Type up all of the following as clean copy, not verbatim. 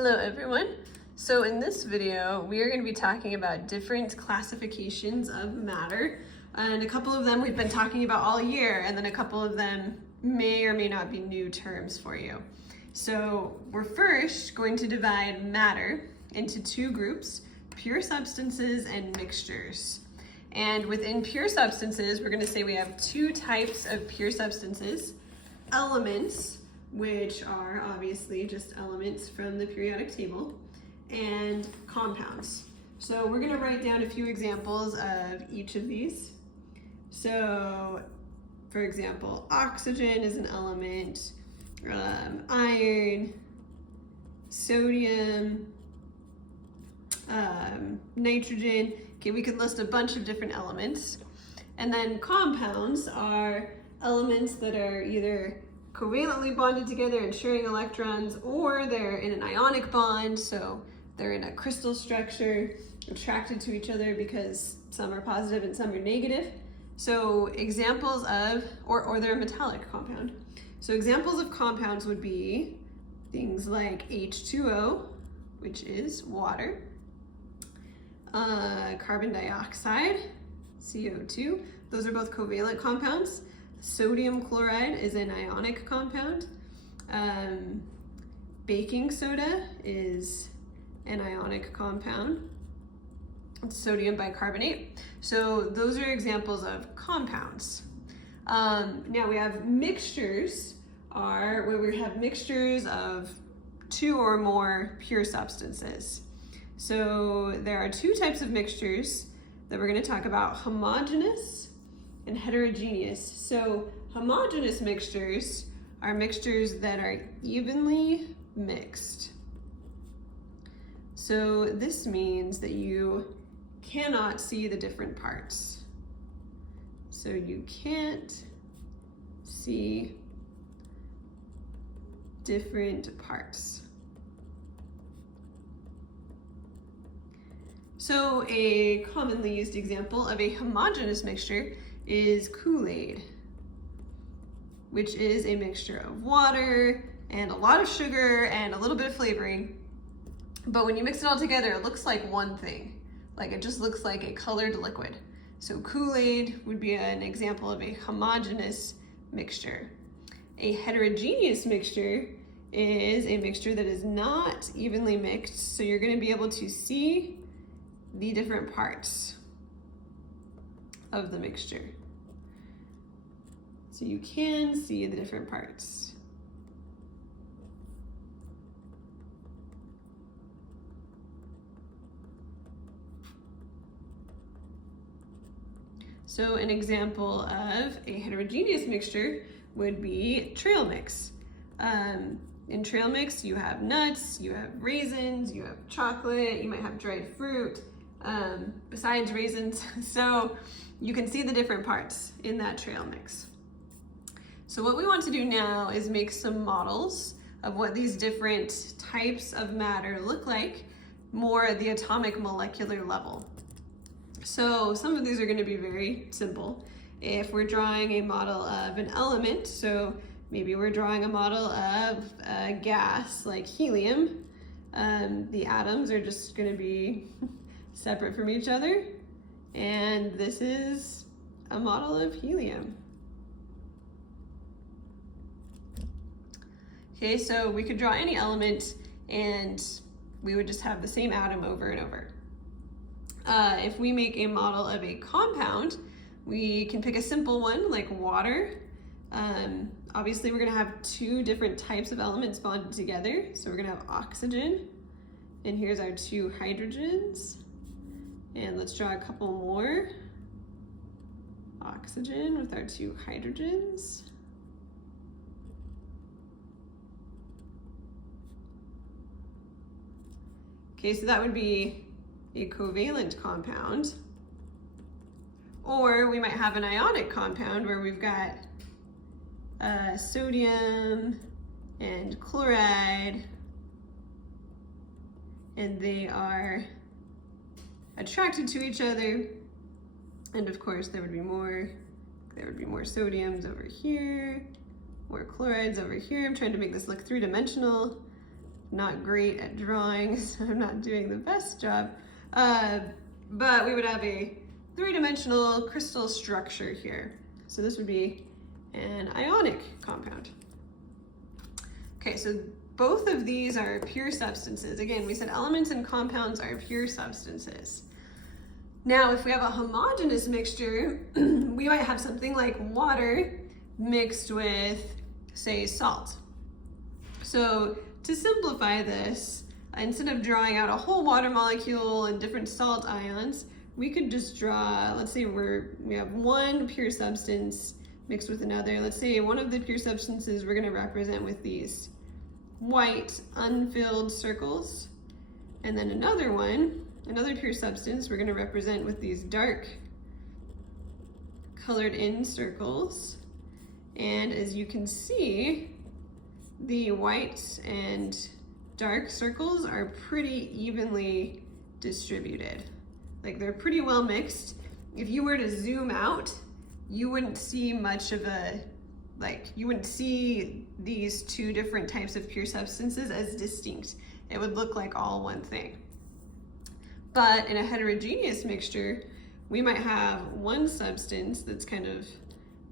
Hello everyone. So in this video, we are going to be talking about different classifications of matter, and a couple of them we've been talking about all year, and then a couple of them may or may not be new terms for you. So we're first going to divide matter into two groups, pure substances and mixtures. And within pure substances, we're going to say we have two types of pure substances: elements, which are obviously just elements from the periodic table, and compounds. So we're going to write down a few examples of each of these. So, for example, oxygen is an element, iron, sodium, nitrogen. Okay, we could list a bunch of different elements. And then compounds are elements that are either covalently bonded together and sharing electrons, or they're in an ionic bond, so they're in a crystal structure, attracted to each other because some are positive and some are negative. So examples of, or they're a metallic compound. So examples of compounds would be things like H2O, which is water, carbon dioxide, CO2, those are both covalent compounds. Sodium chloride is an ionic compound. Baking soda is an ionic compound. It's sodium bicarbonate. So those are examples of compounds. Now we have mixtures, are where we have mixtures of two or more pure substances. So there are two types of mixtures that we're going to talk about: homogeneous and heterogeneous. So homogeneous mixtures are mixtures that are evenly mixed. So this means that you cannot see the different parts. So you can't see different parts. So a commonly used example of a homogeneous mixture is Kool-Aid, which is a mixture of water and a lot of sugar and a little bit of flavoring. But when you mix it all together, it looks like one thing. Like, it just looks like a colored liquid. So Kool-Aid would be an example of a homogeneous mixture. A heterogeneous mixture is a mixture that is not evenly mixed, so you're going to be able to see the different parts of the mixture. So you can see the different parts. So an example of a heterogeneous mixture would be trail mix. In trail mix, you have nuts, you have raisins, you have chocolate, you might have dried fruit, besides raisins. So you can see the different parts in that trail mix. So what we want to do now is make some models of what these different types of matter look like, more at the atomic molecular level. So some of these are going to be very simple. If we're drawing a model of an element, so maybe we're drawing a model of a gas like helium, the atoms are just going to be separate from each other, and this is a model of helium. Okay, so we could draw any element and we would just have the same atom over and over. If we make a model of a compound, we can pick a simple one like water. Obviously we're going to have two different types of elements bonded together. So we're going to have oxygen, and here's our two hydrogens. And let's draw a couple more. Oxygen with our two hydrogens. Okay, so that would be a covalent compound. Or we might have an ionic compound where we've got sodium and chloride, and they are attracted to each other. And of course there would be more sodiums over here, more chlorides over here. I'm trying to make this look three-dimensional. not great at drawing, so I'm not doing the best job. But we would have a three-dimensional crystal structure here. So this would be an ionic compound. Okay, so both of these are pure substances. Again, we said elements and compounds are pure substances. Now, if we have a homogeneous mixture, we might have something like water mixed with, say, salt. So to simplify this, instead of drawing out a whole water molecule and different salt ions, we could just draw, let's say we have one pure substance mixed with another. Let's say one of the pure substances we're gonna represent with these white unfilled circles, and then another pure substance we're gonna represent with these dark colored in circles. And as you can see, the white and dark circles are pretty evenly distributed. Like they're pretty well mixed. If you were to zoom out, you wouldn't see much of you wouldn't see these two different types of pure substances as distinct. It would look like all one thing. But in a heterogeneous mixture, we might have one substance that's kind of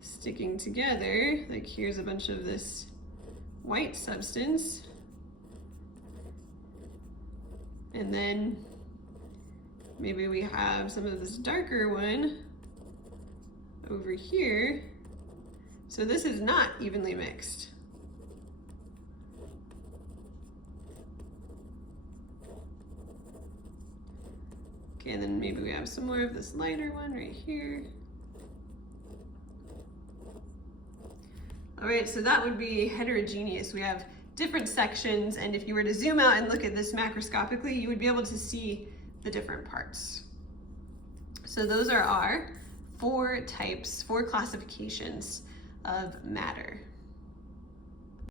sticking together. Like here's a bunch of this white substance. And then maybe we have some of this darker one over here. So this is not evenly mixed. Okay, and then maybe we have some more of this lighter one right here. All right, so that would be heterogeneous. We have different sections, and if you were to zoom out and look at this macroscopically, you would be able to see the different parts. So those are our four classifications of matter.